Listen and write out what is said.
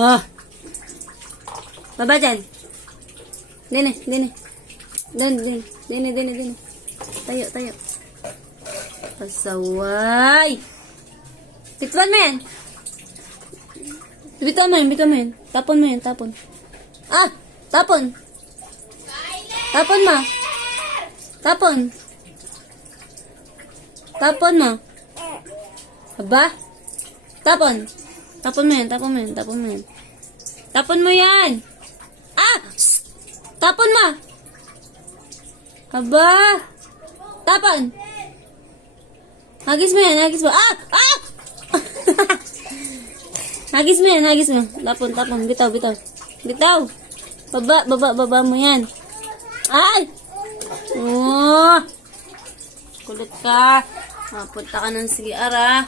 Ah. Baba dyan. Dini. Dini. Tayo. Pasaway. Bituan mo yan. Bituan mo yan. Tapon mo yan. Ah! Tapon mo. Tapon mo. Aba? Tapon mo yan. Tapon mo yan. Ah! Shh! Tapon mo. Aba! Tapon. Hagis mo. Ah! Hagis mo. Tapon. Bitaw. Baba mo yan. Ay! Oh! Kulit ka. Punta ka ng CR, ah.